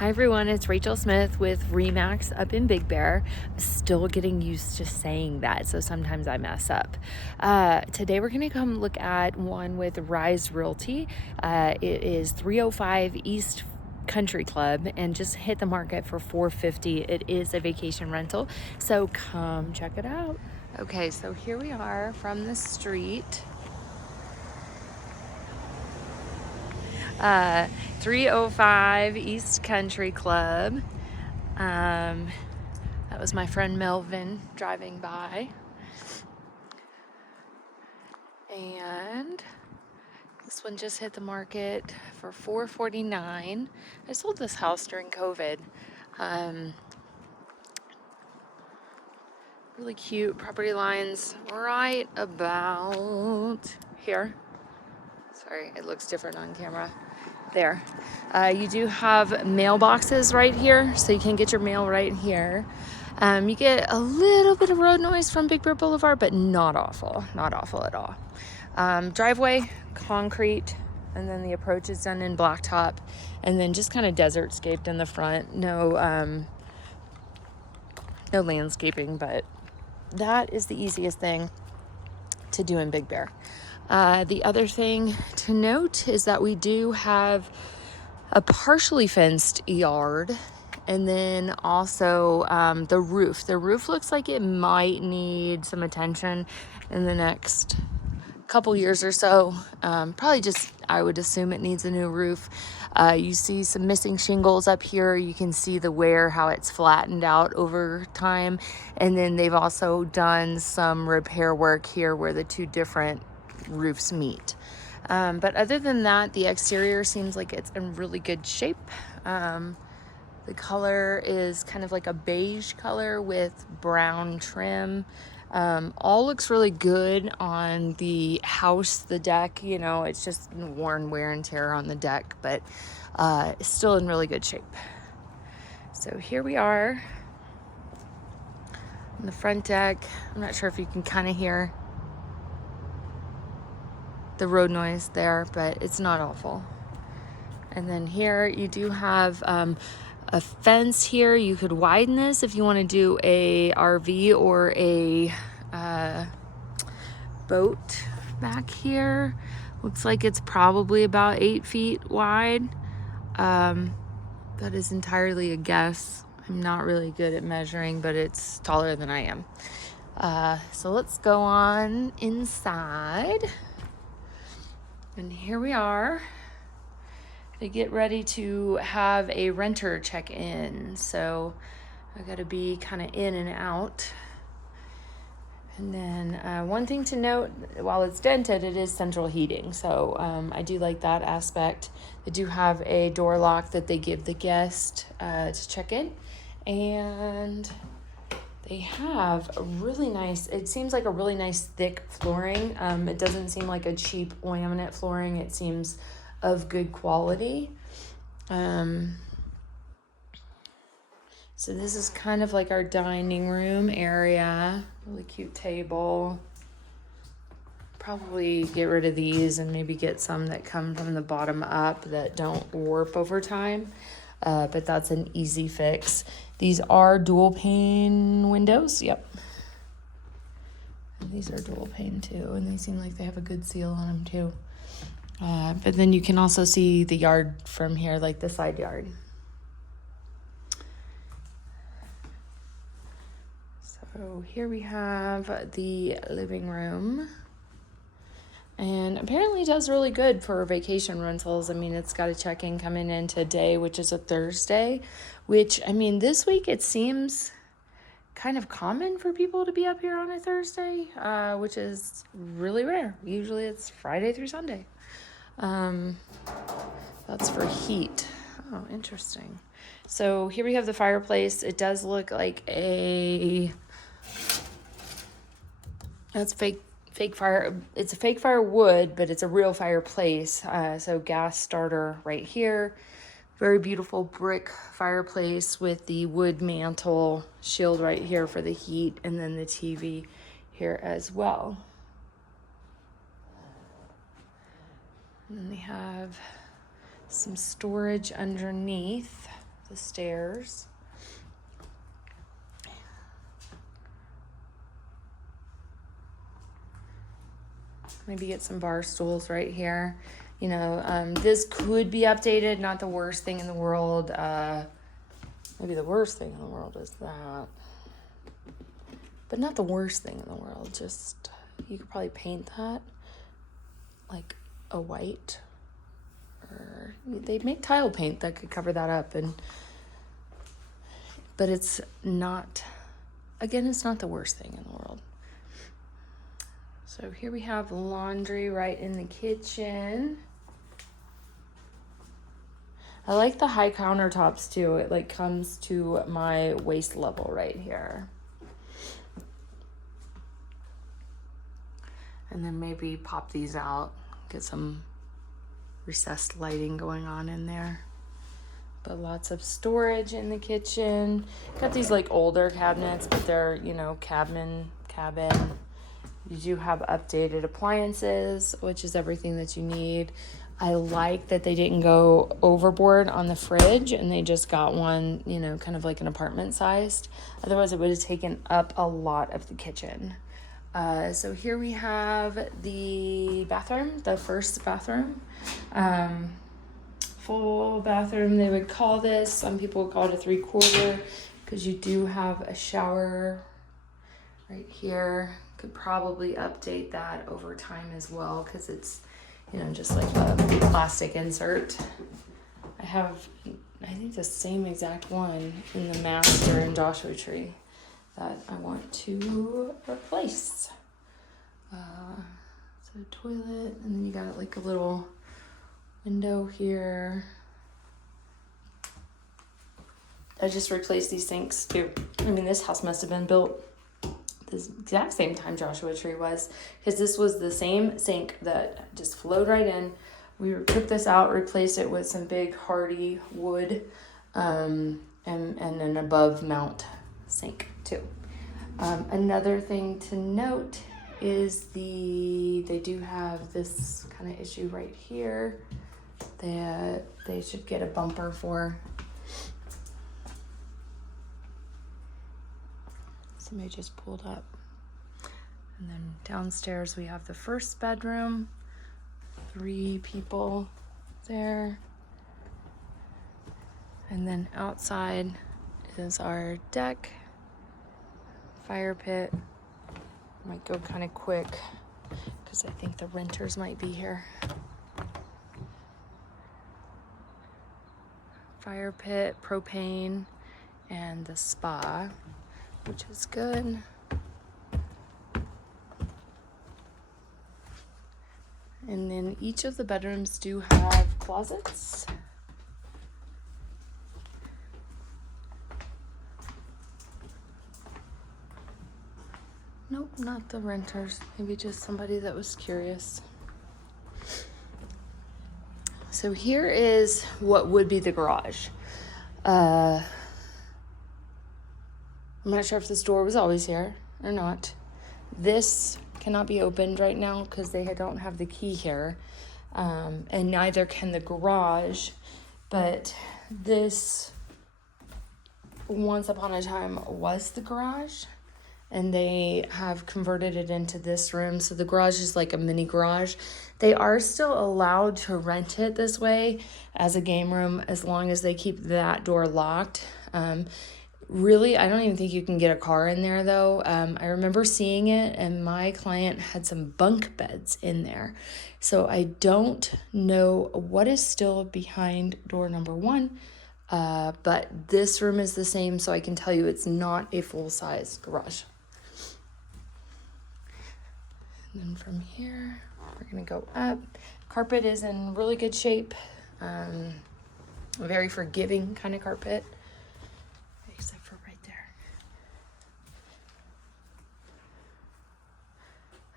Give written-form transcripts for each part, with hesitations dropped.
Hi everyone, it's Rachael Smith with Remax up in Big Bear. Still getting used to saying that, so sometimes I mess up. Today we're going to come look at one with Rise Realty. It is 305 East Country Club and just hit the market for $450. It is a vacation rental, so come check it out. Okay, so here we are from the street. 305 East Country Club. That was my friend Melvin driving by. And this one just hit the market for $449. I sold this house during COVID. Really cute property lines right about here. Sorry, it looks different on camera. There. You do have mailboxes right here, so you can get your mail right here. You get a little bit of road noise from Big Bear Boulevard, but not awful at all. Driveway, concrete, and then the approach is done in blacktop, and then just kind of desert scaped in the front. No landscaping, but that is the easiest thing to do in Big Bear. The other thing to note is that we do have a partially fenced yard, and then also the roof. The roof looks like it might need some attention in the next couple years or so. Probably just, I would assume it needs a new roof. You see some missing shingles up here. You can see the wear, how it's flattened out over time. And then they've also done some repair work here where the two different roofs meet. But other than that, the exterior seems like it's in really good shape. The color is kind of like a beige color with brown trim. All looks really good on the house, the deck, it's just worn wear and tear on the deck, but it's still in really good shape. So here we are on the front deck. I'm not sure if you can kind of hear the road noise there, but it's not awful. And then here you do have a fence here. You could widen this if you want to do a RV or a boat back here. Looks like it's probably about 8 feet wide. That is entirely a guess. I'm not really good at measuring, but it's taller than I am. So let's go on inside. And here we are. They get ready to have a renter check in. So I gotta be kind of in and out. And then one thing to note, while it's dented, it is central heating. So I do like that aspect. They do have a door lock that they give the guest to check in. And they have a really nice, it seems like a really nice thick flooring. It doesn't seem like a cheap laminate flooring. It seems of good quality. So this is kind of like our dining room area. Really cute table. Probably get rid of these and maybe get some that come from the bottom up that don't warp over time. But that's an easy fix. These are dual pane windows. Yep. And these are dual pane too, and they seem like they have a good seal on them too. But then you can also see the yard from here, like the side yard. So here we have the living room. And apparently does really good for vacation rentals. I mean, it's got a check-in coming in today, which is a Thursday, which, I mean, this week it seems kind of common for people to be up here on a Thursday, which is really rare. Usually it's Friday through Sunday. That's for heat. Oh, interesting. So here we have the fireplace. It does look like that's fake fire. It's a fake fire wood, but it's a real fireplace. So gas starter right here. Very beautiful brick fireplace with the wood mantle shield right here for the heat, and then the TV here as well. And then we have some storage underneath the stairs. Maybe get some bar stools right here. You know, this could be updated. Not the worst thing in the world. Maybe the worst thing in the world is that. But not the worst thing in the world. Just, you could probably paint that like a white. Or they make tile paint that could cover that up. But it's not, again, it's not the worst thing in the world. So here we have laundry right in the kitchen. I like the high countertops too. It like comes to my waist level right here. And then maybe pop these out, get some recessed lighting going on in there. But lots of storage in the kitchen. Got these like older cabinets, but they're, you know, cabin. You do have updated appliances, which is everything that you need. I like that they didn't go overboard on the fridge and they just got one, you know, kind of like an apartment sized. Otherwise, it would have taken up a lot of the kitchen. So here we have the bathroom, the first bathroom. Full bathroom, they would call this. Some people would call it a 3/4 because you do have a shower right here. Could probably update that over time as well because it's, you know, just like a plastic insert. I think the same exact one in the master in Joshua Tree that I want to replace. So toilet, and then you got like a little window here. I just replaced these sinks too. I mean, this house must have been built the exact same time Joshua Tree was, because this was the same sink that just flowed right in. We took this out, replaced it with some big hardy wood, and an above mount sink too. Another thing to note is they do have this kind of issue right here. They should get a bumper for. Somebody just pulled up. And then downstairs we have the first bedroom. 3 people there. And then outside is our deck, fire pit. Might go kind of quick because I think the renters might be here. Fire pit, propane, and the spa, which is good. And then each of the bedrooms do have closets. Nope, not the renters. Maybe just somebody that was curious. So here is what would be the garage. I'm not sure if this door was always here or not. This cannot be opened right now because they don't have the key here. And neither can the garage. But this, once upon a time, was the garage. And they have converted it into this room. So the garage is like a mini garage. They are still allowed to rent it this way as a game room as long as they keep that door locked. Really, I don't even think you can get a car in there though. I remember seeing it and my client had some bunk beds in there. So I don't know what is still behind door number 1. But this room is the same, so I can tell you it's not a full-size garage. And then from here, we're gonna go up. Carpet is in really good shape. A very forgiving kind of carpet, except for right there.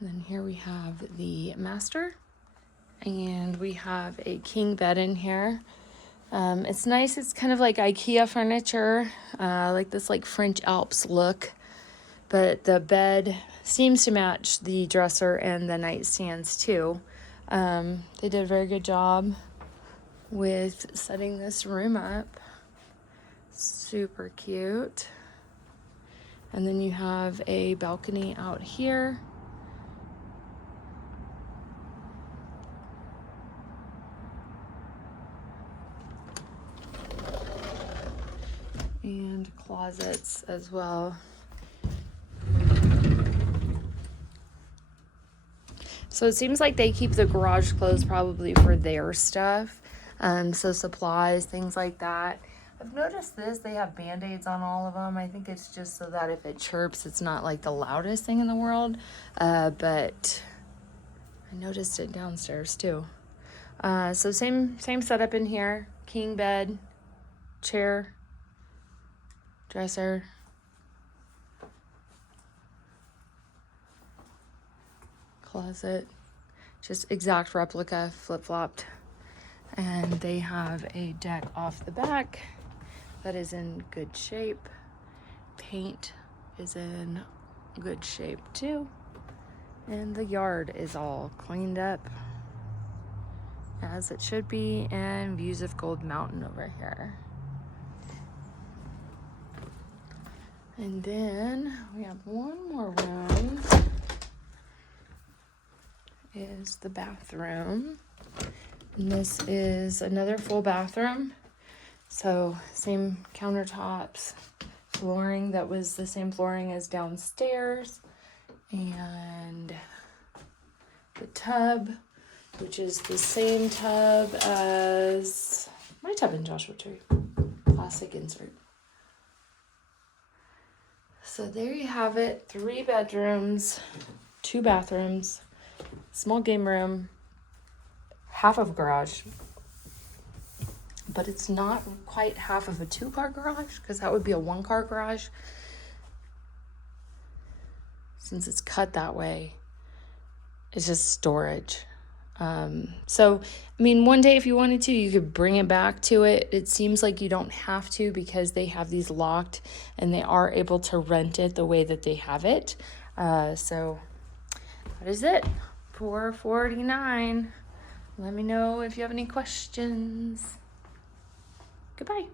And then here we have the master, and we have a king bed in here. It's nice. It's kind of like IKEA furniture, like this like French Alps look. But the bed seems to match the dresser and the nightstands too. They did a very good job with setting this room up. Super cute. And then you have a balcony out here. And closets as well. So it seems like they keep the garage closed probably for their stuff. So supplies, things like that. I've noticed this, they have Band-Aids on all of them. I think it's just so that if it chirps, it's not like the loudest thing in the world. But I noticed it downstairs too. So same setup in here. King bed, chair, dresser. Closet, just exact replica, flip-flopped. And they have a deck off the back that is in good shape. Paint is in good shape too. And the yard is all cleaned up as it should be, and views of Gold Mountain over here. And then we have one more room. Is the bathroom. And this is another full bathroom. So same countertops, flooring that was the same flooring as downstairs, and the tub, which is the same tub as my tub in Joshua Tree, plastic insert. So there you have it, 3 bedrooms, 2 bathrooms, small game room, half of a garage, but it's not quite half of a 2-car garage because that would be a 1-car garage. Since it's cut that way, it's just storage. So, I mean, one day if you wanted to, you could bring it back to it. It seems like you don't have to because they have these locked and they are able to rent it the way that they have it. So that is it. $449. Let me know if you have any questions. Goodbye.